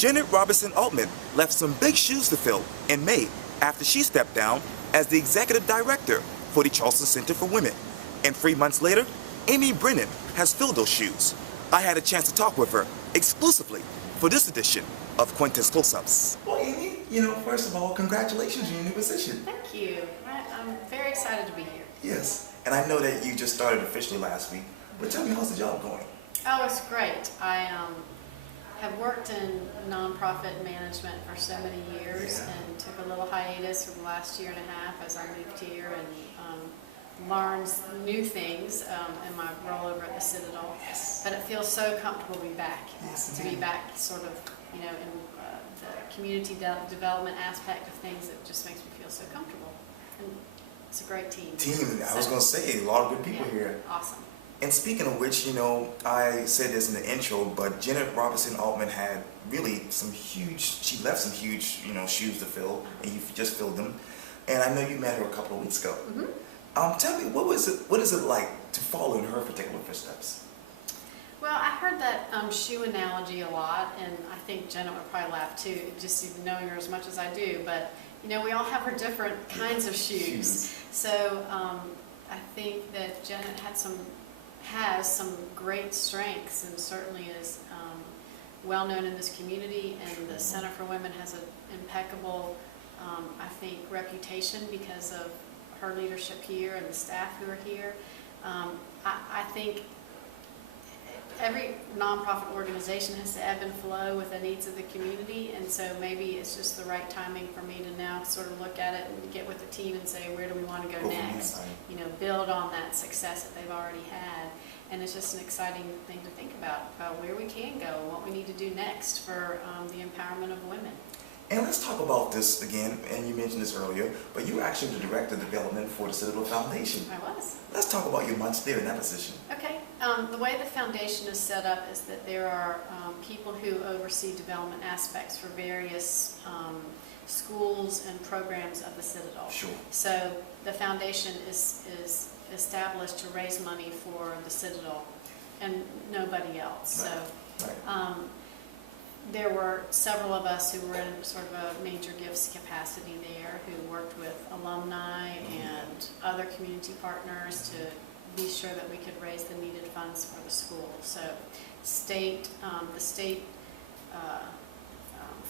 Jennet Robinson Altman left some big shoes to fill in May after she stepped down as the executive director for the Charleston Center for Women. And 3 months later, Brennan has filled those shoes. I had a chance to talk with her exclusively for this edition of Quintin's Close-Ups. Well, Amy, first of all, congratulations on your new position. Thank you. I'm very excited to be here. Yes, and I know that you just started officially last week, but tell me, how's the job going? Oh, it's great. I have worked in nonprofit management for so many years and took a little hiatus for the last year and a half as I moved here and learned new things in my role over at the Citadel. Yes. But it feels so comfortable to be back. Yes, to be back sort of, in the community development aspect of things. It just makes me feel so comfortable. And it's a great team. I was going to say, a lot of good people here. Awesome. And speaking of which, I said this in the intro, but Jennet Robinson Altman had really she left some huge, shoes to fill, and you just filled them. And I know you met her a couple of weeks ago. Mm-hmm. Tell me, what is it like to follow in her particular footsteps? Well, I heard that shoe analogy a lot, and I think Jennet would probably laugh too, just even knowing her as much as I do. But we all have our different kinds of shoes. So I think that Jennet has some great strengths, and certainly is well known in this community. And the Center for Women has an impeccable, I think, reputation because of her leadership here and the staff who are here. I think every nonprofit organization has to ebb and flow with the needs of the community, and so maybe it's just the right timing for me to now sort of look at it and get with the team and say, where do we want to go next? Build on that success that they've already had. And it's just an exciting thing to think about where we can go and what we need to do next for the empowerment of women. And let's talk about this again, and you mentioned this earlier, but you were actually the Director of Development for the Citadel Foundation. I was. Let's talk about your months there in that position. Okay. The way the foundation is set up is that there are people who oversee development aspects for various schools and programs of the Citadel. Sure. So the foundation is established to raise money for the Citadel and nobody else. Right. So there were several of us who were in sort of a major gifts capacity there, who worked with alumni and other community partners to be sure that we could raise the needed funds for the school. So the state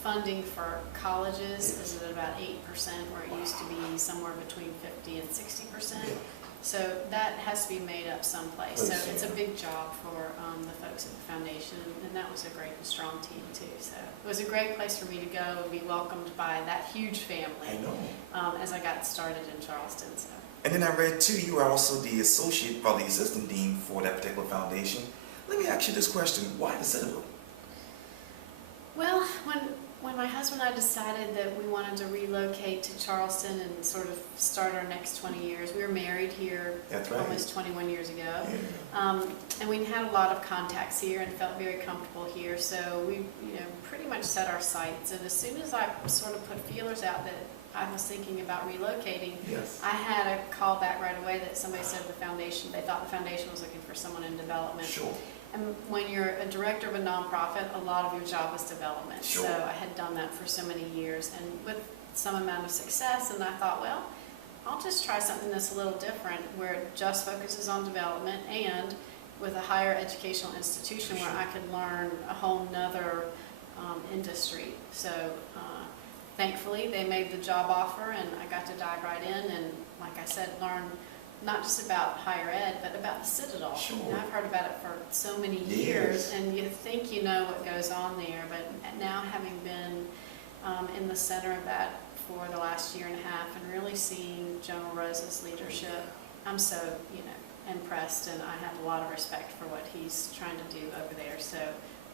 funding for colleges is at about 8%, where it used to be somewhere between 50 and 60%. Yeah. So that has to be made up someplace. So it's a big job for the folks at the foundation, and that was a great and strong team too. So it was a great place for me to go and be welcomed by that huge family. I know. As I got started in Charleston. So. And then I read too, you are also the assistant dean for that particular foundation. Let me ask you this question: why the Citadel? Well, when my husband and I decided that we wanted to relocate to Charleston and sort of start our next 20 years, we were married here almost 21 years ago. Yeah. And we had a lot of contacts here and felt very comfortable here. So we pretty much set our sights. And as soon as I sort of put feelers out that I was thinking about relocating, I had a call back right away that somebody said they thought the foundation was looking for someone in development. Sure. And when you're a director of a nonprofit, a lot of your job is development. Sure. So I had done that for so many years, and with some amount of success, and I thought, well, I'll just try something that's a little different, where it just focuses on development, and with a higher educational institution where I could learn a whole nother industry. So thankfully, they made the job offer, and I got to dive right in, and like I said, learn not just about higher ed, but about the Citadel. Sure. And I've heard about it for so many years, and you think you know what goes on there, but now having been in the center of that for the last year and a half, and really seeing General Rose's leadership, I'm so impressed, and I have a lot of respect for what he's trying to do over there,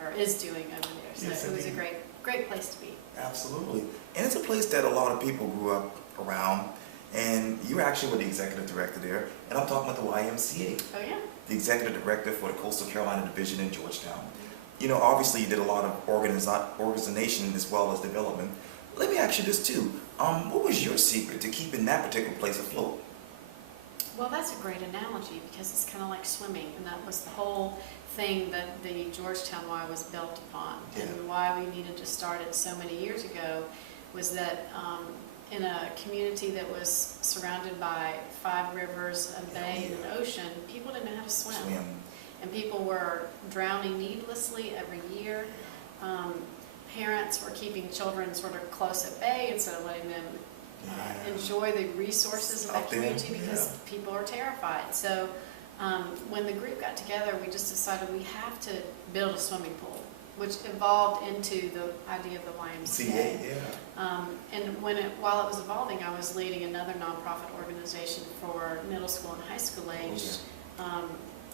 or is doing over there. So it was a great place to be. Absolutely, and it's a place that a lot of people grew up around. And you actually were the executive director there, and I'm talking about the YMCA. Oh yeah. The executive director for the Coastal Carolina Division in Georgetown. Obviously you did a lot of organization as well as development. Let me ask you this too. What was your secret to keeping that particular place afloat? Well, that's a great analogy, because it's kind of like swimming, and that was the whole thing that the Georgetown Y was built upon, Yeah. and why we needed to start it so many years ago was that in a community that was surrounded by 5 rivers, a bay, and an ocean, people didn't know how to swim. And people were drowning needlessly every year. Parents were keeping children sort of close at bay instead of letting them enjoy the resources of that community because people are terrified. So when the group got together, we just decided we have to build a swimming pool, which evolved into the idea of the YMCA. And while it was evolving, I was leading another nonprofit organization for middle school and high school age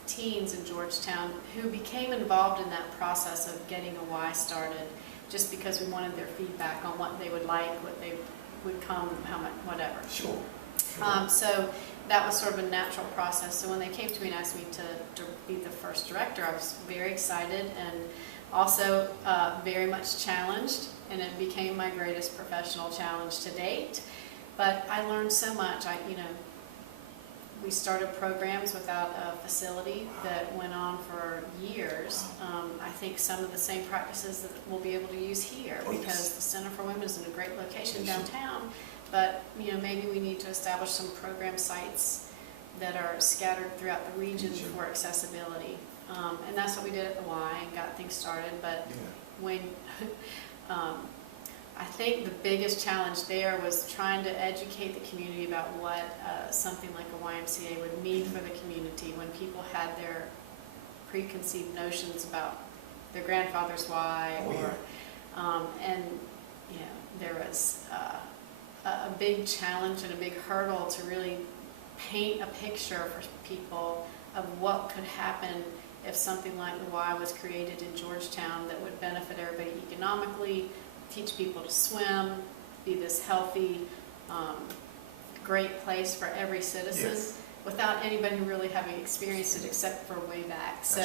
teens in Georgetown who became involved in that process of getting a Y started just because we wanted their feedback on what they would like, what they would come, how much, whatever. Sure. So that was sort of a natural process. So when they came to me and asked me to be the first director, I was very excited and also very much challenged, and it became my greatest professional challenge to date. But I learned so much. We started programs without a facility that went on for years. I think some of the same practices that we'll be able to use here because the Center for Women is in a great location downtown. But maybe we need to establish some program sites that are scattered throughout the region for accessibility. And that's what we did at the Y and got things started. But when I think the biggest challenge there was trying to educate the community about what something like a YMCA would mean for the community when people had their preconceived notions about their grandfather's Y, and there was a big challenge and a big hurdle to really paint a picture for people of what could happen if something like the Y was created in Georgetown that would benefit everybody economically, teach people to swim, be this healthy, great place for every citizen without anybody really having experienced it except for way back. So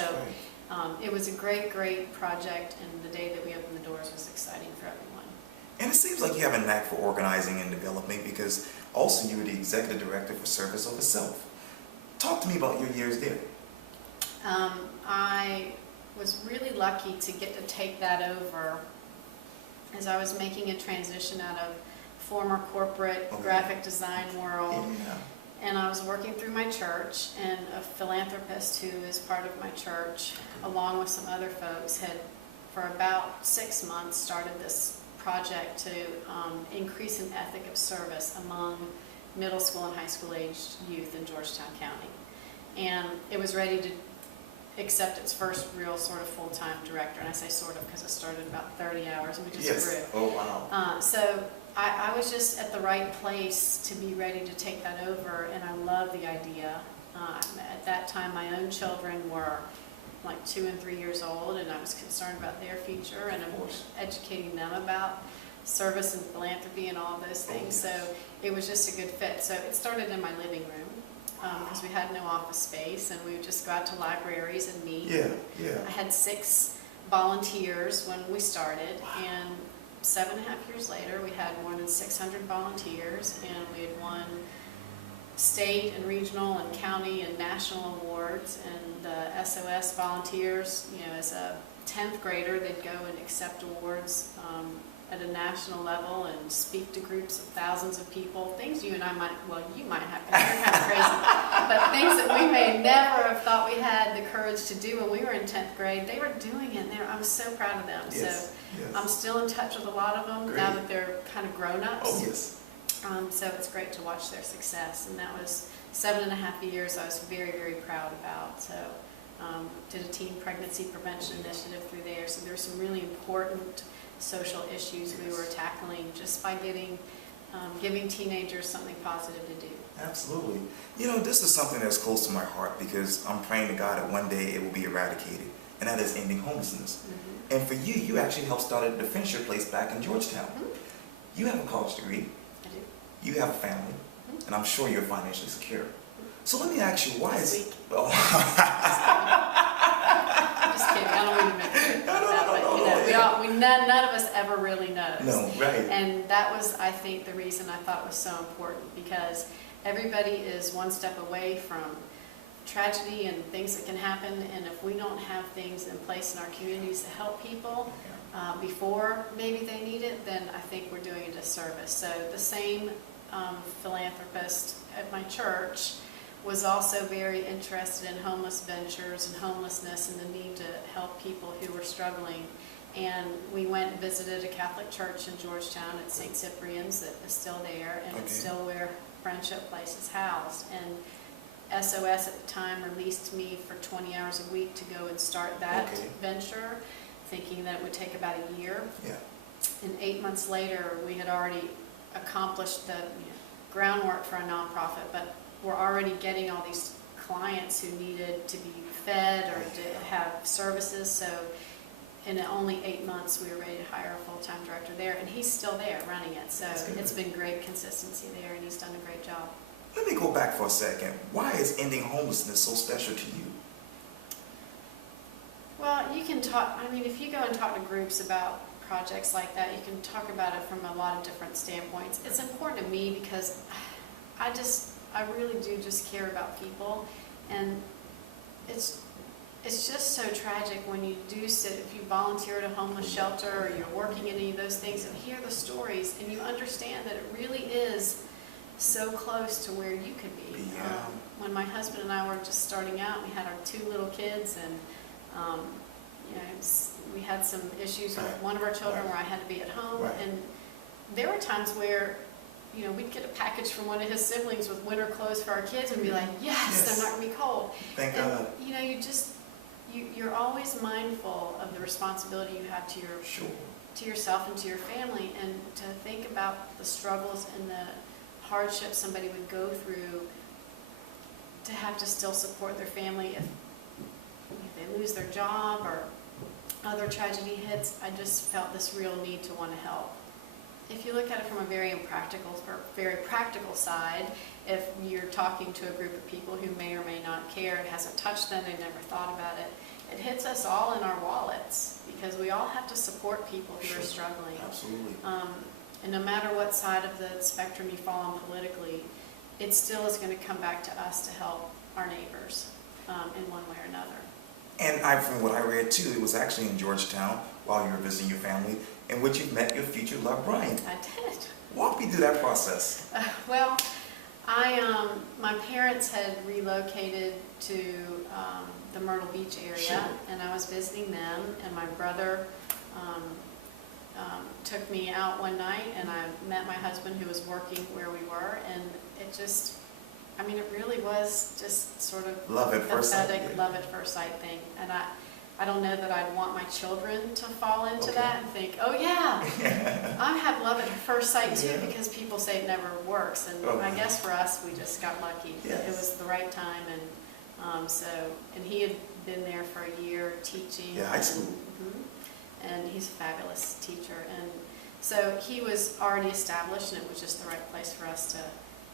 it was a great, great project, and the day that we opened the doors was exciting for everyone. And it seems like you have a knack for organizing and developing because also you were the executive director for Service Over Self. Talk to me about your years there. I was really lucky to get to take that over as I was making a transition out of former corporate graphic design world. And I was working through my church, and a philanthropist who is part of my church, along with some other folks, had for about 6 months started this project to increase an ethic of service among middle school and high school aged youth in Georgetown County. And it was ready to accept its first real sort of full-time director. And I say sort of because it started about 30 hours and we just grew. Oh, wow. So I was just at the right place to be ready to take that over, and I love the idea. At that time, my own children were like 2 and 3 years old, and I was concerned about their future, and I'm educating them about service and philanthropy and all those things. So it was just a good fit. So it started in my living room because we had no office space, and we would just go out to libraries and meet. I had 6 volunteers when we started, and 7.5 years later, we had more than 600 volunteers, and we had won state and regional and county and national awards. And the SOS volunteers, as a 10th grader, they'd go and accept awards at a national level and speak to groups of thousands of people. Things you and I might, well, you might have, because you're kind of crazy, but things that we may never have thought we had the courage to do when we were in 10th grade, they were doing it, and I'm so proud of them. So I'm still in touch with a lot of them now that they're kind of grown-ups. So it's great to watch their success, and that was 7.5 years I was very, very proud about. So did a teen pregnancy prevention initiative through there. So there's some really important social issues we were tackling just by giving teenagers something positive to do. Absolutely. This is something that's close to my heart because I'm praying to God that one day it will be eradicated, and that is ending homelessness. And for you, you actually helped start a Defense Your Place back in Georgetown. You have a college degree. I do. You have a family, and I'm sure you're financially secure. So let me ask you, why is... Just kidding. I don't even make it about that, but none of us ever really knows. No, right. And that was, I think, the reason I thought it was so important, because everybody is one step away from tragedy and things that can happen, and if we don't have things in place in our communities to help people before maybe they need it, then I think we're doing a disservice. So the same philanthropist at my church was also very interested in homeless ventures and homelessness and the need to help people who were struggling. And we went and visited a Catholic church in Georgetown at St. Cyprian's that is still there, and it's still where Friendship Place is housed. And SOS at the time released me for 20 hours a week to go and start that venture, thinking that it would take about a year. Yeah. And 8 months later, we had already accomplished the groundwork for a nonprofit, but we're already getting all these clients who needed to be fed or to have services. So in only 8 months, we were ready to hire a full-time director there, and he's still there running it. So it's been great consistency there, and he's done a great job. Let me go back for a second. Why is ending homelessness so special to you? Well, you can talk, I mean, if you go and talk to groups about projects like that, you can talk about it from a lot of different standpoints. It's important to me because I really do just care about people, and it's just so tragic when you do sit, if you volunteer at a homeless shelter or you're working in any of those things and hear the stories and you understand that it really is so close to where you could be. When my husband and I were just starting out, we had our 2 little kids, and we had some issues with one of our children where I had to be at home, and there were times where we'd get a package from one of his siblings with winter clothes for our kids and be like, yes, they're not going to be cold. Thank God. You're always mindful of the responsibility you have to yourself and to your family, and to think about the struggles and the hardships somebody would go through to have to still support their family if they lose their job or other tragedy hits. I just felt this real need to want to help. If you look at it from a very practical side, if you're talking to a group of people who may or may not care, it hasn't touched them, they've never thought about it, it hits us all in our wallets, because we all have to support people who are struggling. Absolutely. And no matter what side of the spectrum you fall on politically, it still is going to come back to us to help our neighbors in one way or another. And from what I read too, it was actually in Georgetown while you were visiting your family, in which you met your future love, Brian. I did. Walk me through that process. Well, my parents had relocated to the Myrtle Beach area, and I was visiting them, and my brother took me out one night, and I met my husband, who was working where we were, and it just, it really was just sort of love at first sight, love at first sight thing. And I don't know that I'd want my children to fall into that and think, oh yeah, I have love at first sight too, because people say it never works. And I guess for us, we just got lucky. Yes. It was the right time, and and he had been there for a year teaching. Yeah, high school. And he's a fabulous teacher. And so he was already established, and it was just the right place for us to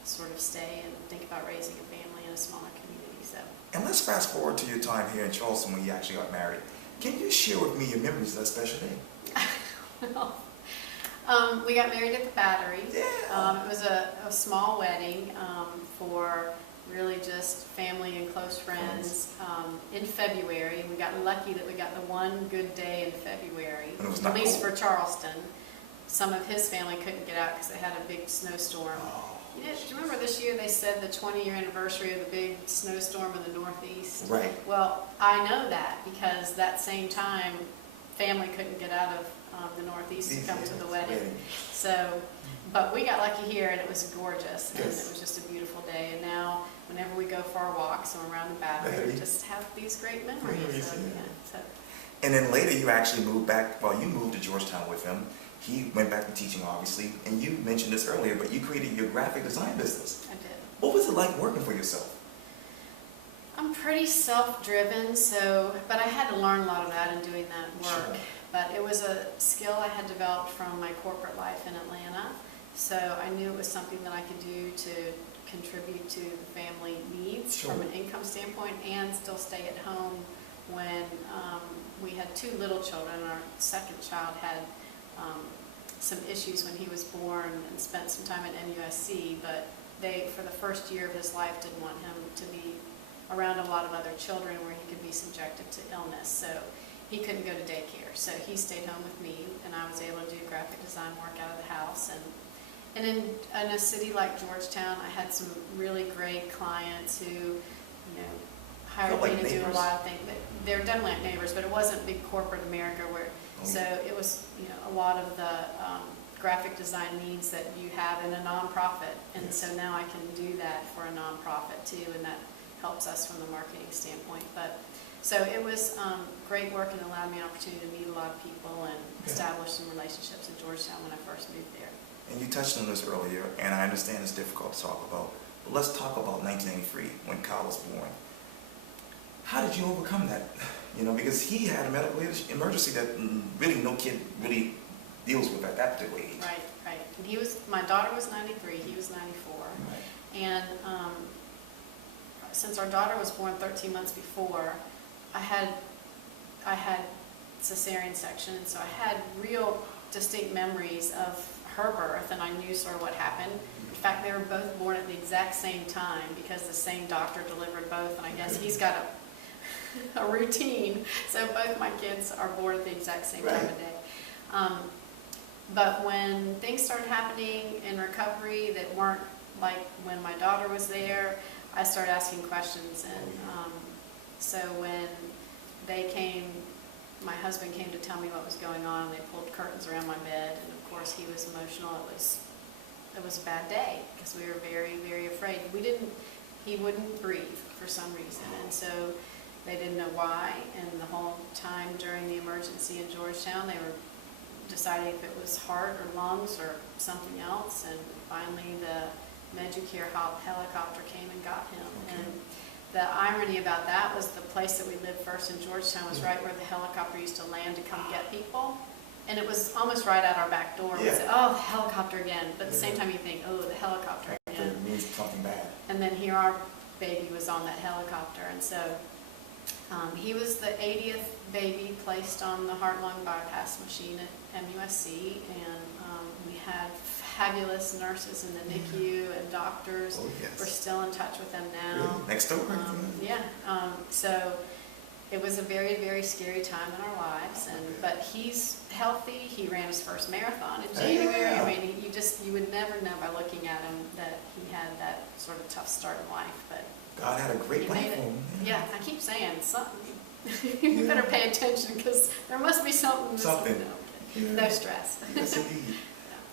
sort of stay and think about raising a family in a smaller community. So. And let's fast forward to your time here in Charleston when you actually got married. Can you share with me your memories of that special day? Well, we got married at the Battery. Yeah. It was a small wedding for really just family and close friends. In February, we got lucky that we got the one good day in February, at least for Charleston. Some of his family couldn't get out because they had a big snowstorm. Do you remember this year they said the 20-year anniversary of the big snowstorm in the Northeast? Right. Well, I know that because that same time, family couldn't get out of the Northeast to come to the wedding. So, but we got lucky here, and it was gorgeous, and it was just a beautiful day. And now, whenever we go for our walks and around the Battery, we just have these great memories. And then later, you actually moved back. Well, you moved to Georgetown with him. He went back to teaching, obviously, and you mentioned this earlier, but you created your graphic design business. I did. What was it like working for yourself? I'm pretty self-driven, but I had to learn a lot of that in doing that work. Sure. But it was a skill I had developed from my corporate life in Atlanta, so I knew it was something that I could do to contribute to the family needs from an income standpoint, and still stay at home when we had 2 little children. Our second child had some issues when he was born and spent some time at NUSC, but they, for the first year of his life, didn't want him to be around a lot of other children where he could be subjected to illness. So he couldn't go to daycare. So he stayed home with me, and I was able to do graphic design work out of the house. And in a city like Georgetown, I had some really great clients who, you know, hired me to do a lot of things. They're definitely like neighbors, but it wasn't big corporate America where, so it was, you know, a lot of the graphic design needs that you have in a nonprofit. And so now I can do that for a nonprofit too, and that helps us from the marketing standpoint. But so it was great work and allowed me an opportunity to meet a lot of people and establish some relationships in Georgetown when I first moved there. And you touched on this earlier, and I understand it's difficult to talk about, but let's talk about 1993 when Kyle was born. How did you overcome that? You know, because he had a medical emergency that really no kid really deals with at that particular age. Right, right. And he was, my daughter was 93, he was 94. Right. And since our daughter was born 13 months before, I had cesarean section, and so I had real distinct memories of her birth, and I knew sort of what happened. In fact, they were both born at the exact same time because the same doctor delivered both, and I guess he's got a routine. So both my kids are born at the exact same time of day. But when things started happening in recovery that weren't like when my daughter was there, I started asking questions, and so when they came, my husband came to tell me what was going on, and they pulled curtains around my bed, and of course he was emotional. It was a bad day because we were very, very afraid. He wouldn't breathe for some reason, and so they didn't know why, and the whole time during the emergency in Georgetown, they were deciding if it was heart or lungs or something else, and finally the Meducare helicopter came and got him. And the irony about that was the place that we lived first in Georgetown was right where the helicopter used to land to come get people. And it was almost right at our back door. We said, oh, the helicopter again. But at the same time you think, oh, the helicopter again. It means something bad. And then here our baby was on that helicopter. And so he was the 80th baby placed on the heart-lung bypass machine at MUSC. And we had fabulous nurses in the NICU and doctors. Oh, yes. We're still in touch with them now. Really? Next door? So it was a very, very scary time in our lives. But he's healthy. He ran his first marathon in January. I mean, you would never know by looking at him that he had that sort of tough start in life. But God had a great plan for him. Yeah, I keep saying something. You better pay attention because there must be something. No stress. Yes, indeed.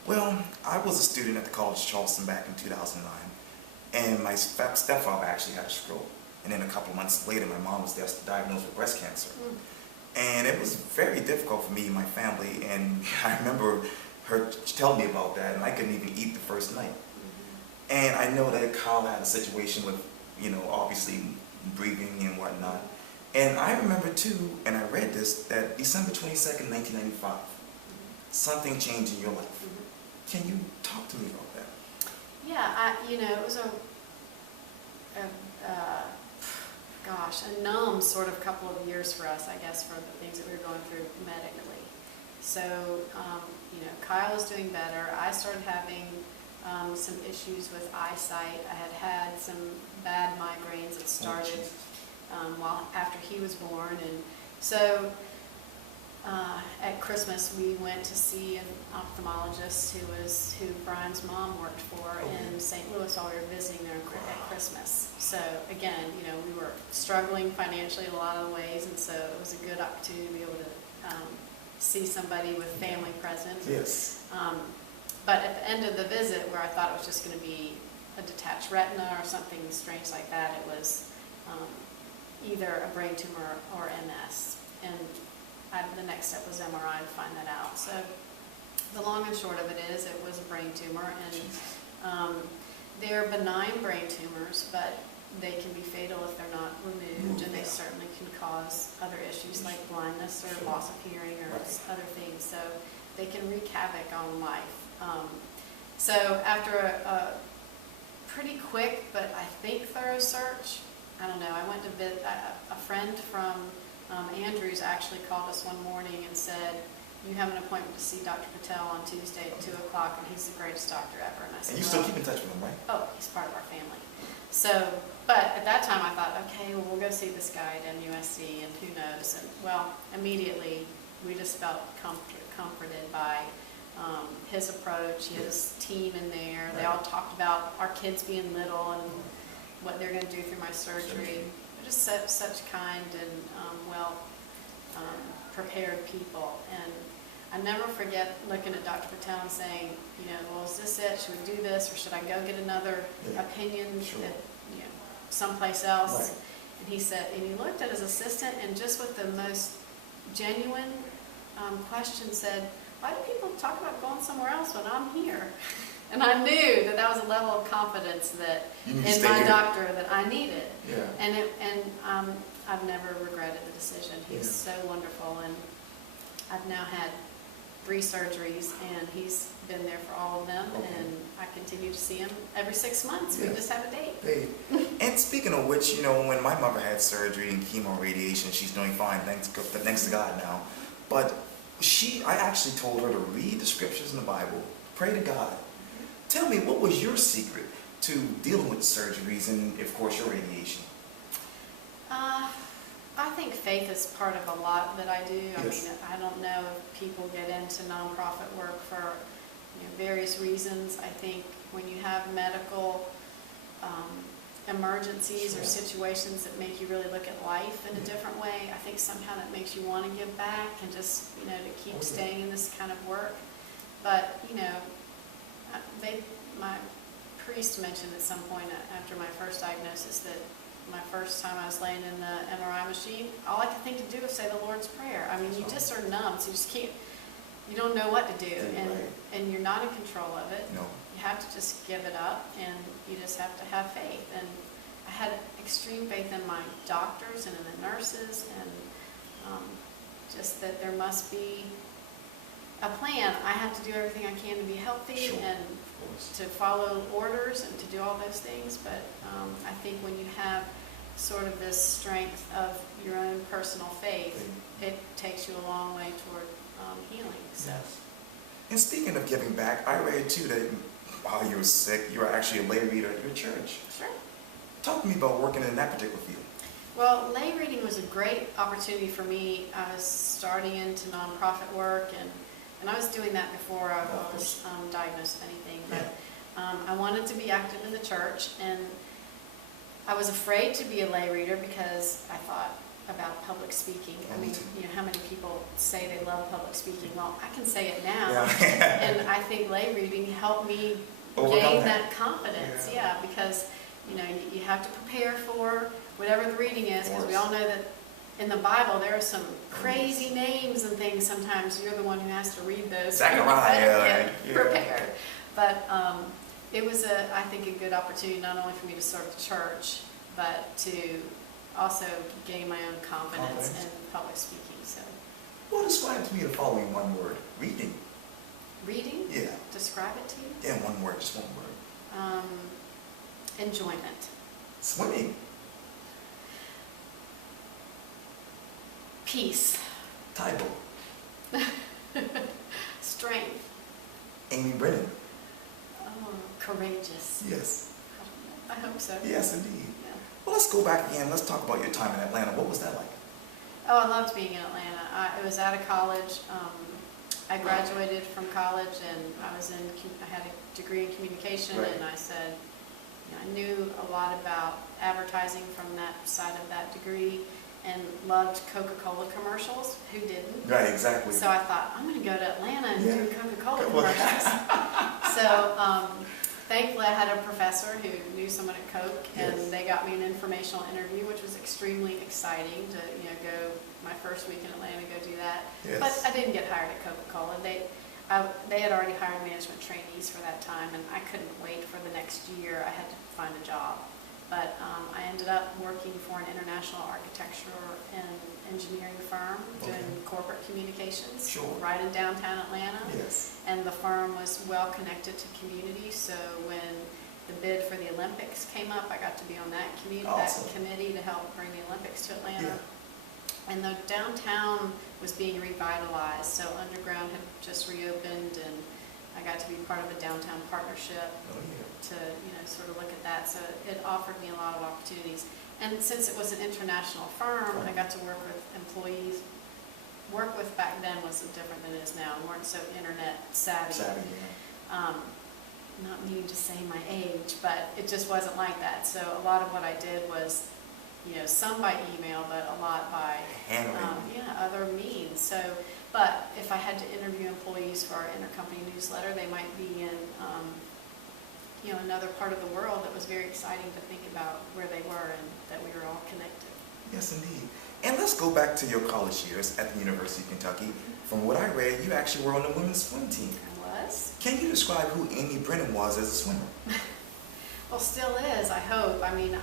Well, I was a student at the College of Charleston back in 2009, and my stepfather actually had a stroke. And then a couple of months later, my mom was diagnosed with breast cancer. And it was very difficult for me and my family, and I remember her telling me about that, and I couldn't even eat the first night. And I know that Kyle had a situation with, you know, obviously breathing and whatnot. And I remember too, and I read this, that December 22nd, 1995, something changed in your life. Can you talk to me about that? Yeah, it was a numb sort of couple of years for us, I guess, for the things that we were going through medically. So, Kyle was doing better. I started having some issues with eyesight. I had had some bad migraines that started after he was born, and so at Christmas we went to see an ophthalmologist who Brian's mom worked for in St. Louis while we were visiting there at Christmas. So again, we were struggling financially in a lot of ways, and so it was a good opportunity to be able to see somebody with family present. Yes. But at the end of the visit, where I thought it was just going to be a detached retina or something strange like that, it was either a brain tumor or MS. And the next step was MRI to find that out. So the long and short of it is it was a brain tumor, and they're benign brain tumors, but they can be fatal if they're not removed, and they certainly can cause other issues like blindness or loss of hearing or other things. So they can wreak havoc on life. So after a pretty quick but I think thorough search, I don't know, I went to visit a friend from Andrews actually called us one morning and said, you have an appointment to see Dr. Patel on Tuesday at 2 o'clock, and he's the greatest doctor ever. And I said, And you still keep in touch with him, right? oh, he's part of our family. So, but at that time I thought, okay, well, we'll go see this guy at MUSC, and who knows. And well, immediately we just felt comforted by his approach, his team in there. They all talked about our kids being little and what they're going to do through my surgery. They're just such kind and prepared people. And I never forget looking at Dr. Patel and saying, well, is this it? Should we do this, or should I go get another opinion at someplace else? Right. And he said, and he looked at his assistant and just with the most genuine question said, why do people talk about going somewhere else when I'm here? And I knew that was a level of confidence that in my doctor that I needed. Yeah. And I've never regretted the decision. He's so wonderful, and I've now had 3 surgeries, and he's been there for all of them, and I continue to see him every 6 months. We just have a date. And speaking of which, when my mother had surgery and chemo radiation, she's doing fine, thanks to God now. But I actually told her to read the scriptures in the Bible, pray to God. Tell me, what was your secret to dealing with surgeries and, of course, your radiation? I think faith is part of a lot that I do. I Yes. mean, I don't know if people get into nonprofit work for various reasons. I think when you have medical emergencies or situations that make you really look at life in a different way, I think somehow that makes you want to give back and just, to keep staying in this kind of work. But, my priest mentioned at some point after my first diagnosis that my first time I was laying in the MRI machine, all I could think to do was say the Lord's Prayer. I mean, you just are numb, so you just can't, you don't know what to do, and you're not in control of it. No. You have to just give it up, and you just have to have faith. And I had extreme faith in my doctors and in the nurses, and just that there must be a plan. I have to do everything I can to be healthy and to follow orders and to do all those things. But I think when you have sort of this strength of your own personal faith, it takes you a long way toward healing. So. Yes. And speaking of giving back, I read too that while you were sick, you were actually a lay reader at your church. Sure. Talk to me about working in that particular field. Well, lay reading was a great opportunity for me. I was starting into nonprofit work, and I was doing that before I was diagnosed with anything. But I wanted to be active in the church, and I was afraid to be a lay reader because I thought about public speaking. I mean, how many people say they love public speaking? Well, I can say it now, and I think lay reading helped me gain that confidence. Yeah, because you have to prepare for whatever the reading is, because we all know that in the Bible there are some crazy names and things. Sometimes you're the one who has to read those. Zechariah. Prepared. But it was I think a good opportunity not only for me to serve the church, but to also gain my own confidence in public speaking. So. Well, describe to me the following one word: reading. Reading? Yeah. Describe it to you? Yeah, one word, just one word. Enjoyment. Swimming. Peace. Tybo. Strength. Amy Brennan. Oh, courageous. Yes. I hope so. Yes, indeed. Yeah. Well, let's go back again. Let's talk about your time in Atlanta. What was that like? Oh, I loved being in Atlanta. It was out of college. I graduated from college, and I had a degree in communication, and I said, I knew a lot about advertising from that side of that degree, and loved Coca-Cola commercials. Who didn't? Right, exactly. So I thought, I'm going to go to Atlanta and do Coca-Cola commercials. So thankfully I had a professor who knew someone at Coke, and they got me an informational interview, which was extremely exciting to go my first week in Atlanta, go do that. Yes. But I didn't get hired at Coca-Cola. They had already hired management trainees for that time, and I couldn't wait for the next year. I had to find a job. But I ended up working for an international architecture and engineering firm doing corporate communications right in downtown Atlanta. Yes. And the firm was well connected to community, so when the bid for the Olympics came up, I got to be on that committee to help bring the Olympics to Atlanta. And the downtown was being revitalized, so Underground had just reopened, and I got to be part of a downtown partnership to, sort of look at that. So it offered me a lot of opportunities. And since it was an international firm, I got to work with employees. Work with back then was different than it is now. We weren't so internet savvy. Not meaning to say my age, but it just wasn't like that. So a lot of what I did was, some by email, but a lot by other means. So, but if I had to interview employees for our intercompany newsletter, they might be in, another part of the world. That was very exciting to think about where they were and that we were all connected. Yes, indeed. And let's go back to your college years at the University of Kentucky. From what I read, you actually were on the women's swim team. I was. Can you describe who Amy Brennan was as a swimmer? Well, still is, I hope. I mean,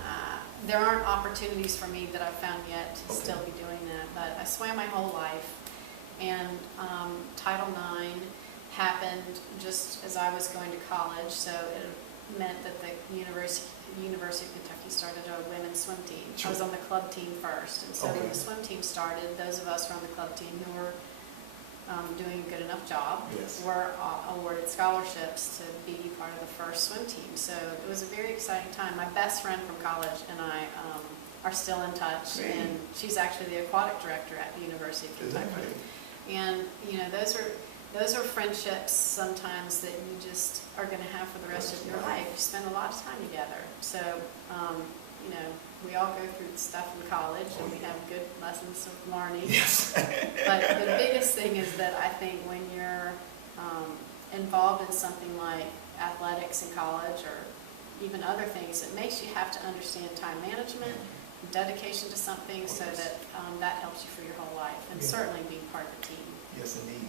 there aren't opportunities for me that I've found yet to still be doing that, but I swam my whole life, and Title IX happened just as I was going to college, so it meant that the University of Kentucky started a women's swim team. I was on the club team first, and so when the swim team started, those of us who were on the club team who were doing a good enough job were awarded scholarships to be part of the first swim team. So it was a very exciting time. My best friend from college and I are still in touch, and she's actually the aquatic director at the University of Kentucky. And those are friendships sometimes that you just are going to have for the rest of your life. You spend a lot of time together. So we all go through stuff in college, and we have good lessons of learning. Yes. But the biggest thing is that I think when you're involved in something like athletics in college or even other things, it makes you have to understand time management, dedication to something, so that that helps you for your whole life, and certainly being part of the team. Yes, indeed.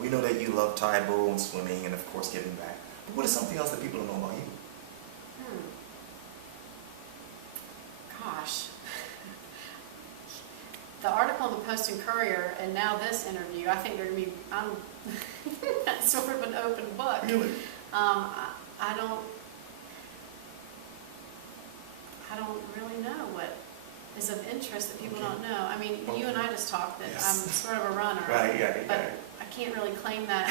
We know that you love Taibo and swimming and, of course, giving back. But what is something else that people don't know about you? Gosh. The article in the Post and Courier, and now this interview, I think they're going to be, I'm sort of an open book. Really? I don't really know what is of interest that people don't know. I mean, you and I just talked that I'm sort of a runner, but I can't really claim that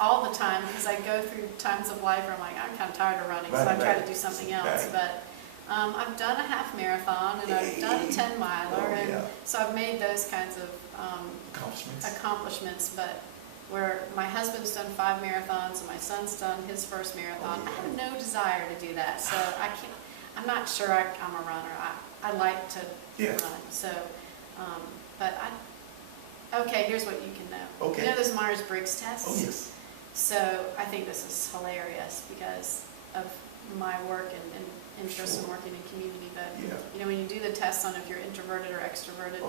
all the time, because I go through times of life where I'm like, I'm kind of tired of running, so I try to do something else. But I've done a half marathon, and I've done a 10-miler, and so I've made those kinds of accomplishments. But where my husband's done 5 marathons and my son's done his first marathon, I have no desire to do that. So I'm not sure I'm a runner. I like to run. So, okay, here's what you can know. Okay. You know those Myers-Briggs tests? Oh, yes. So I think this is hilarious because of my work and interest in working in community. But when you do the tests on if you're introverted or extroverted.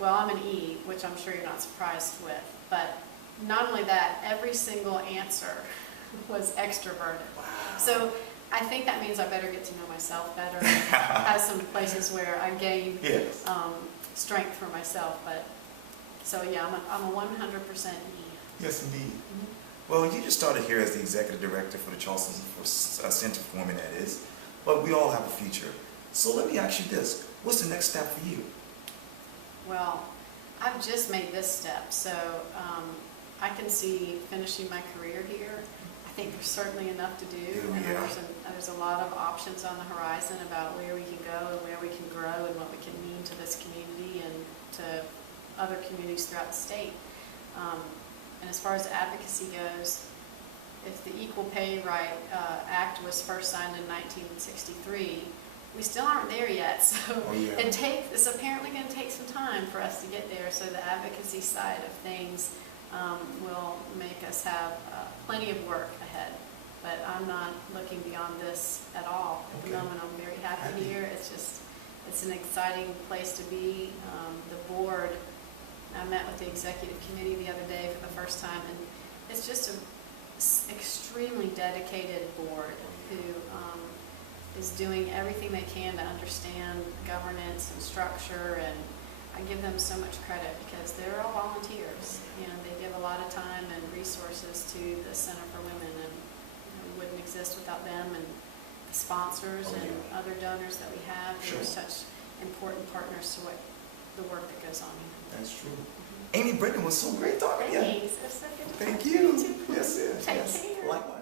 Well, I'm an E, which I'm sure you're not surprised with. But not only that, every single answer was extroverted. Wow. So I think that means I better get to know myself better. And have some places where I gain strength for myself. But so I'm a 100% E. Yes, indeed. Well, you just started here as the executive director for the Charleston Center for Women, that is. But we all have a future. So let me ask you this: what's the next step for you? Well, I've just made this step, so I can see finishing my career here. I think there's certainly enough to do, and there's a lot of options on the horizon about where we can go and where we can grow and what we can mean to this community and to other communities throughout the state. And as far as advocacy goes, if the Equal Pay Act was first signed in 1963, we still aren't there yet. So it's apparently going to take some time for us to get there. So the advocacy side of things will make us have plenty of work ahead. But I'm not looking beyond this at all. At the moment, I'm very happy here. It's an exciting place to be. The board, I met with the executive committee the other day for the first time, and it's just an extremely dedicated board who is doing everything they can to understand governance and structure, and I give them so much credit because they're all volunteers. They give a lot of time and resources to the Center for Women, and we wouldn't exist without them and the sponsors and other donors that we have. They're such important partners to what the work that goes on here. That's true. Amy Brennan was so great talking to you. Thanks. It's so good to Thank talk to you. too. Yes, yes. Take yes. care. Likewise.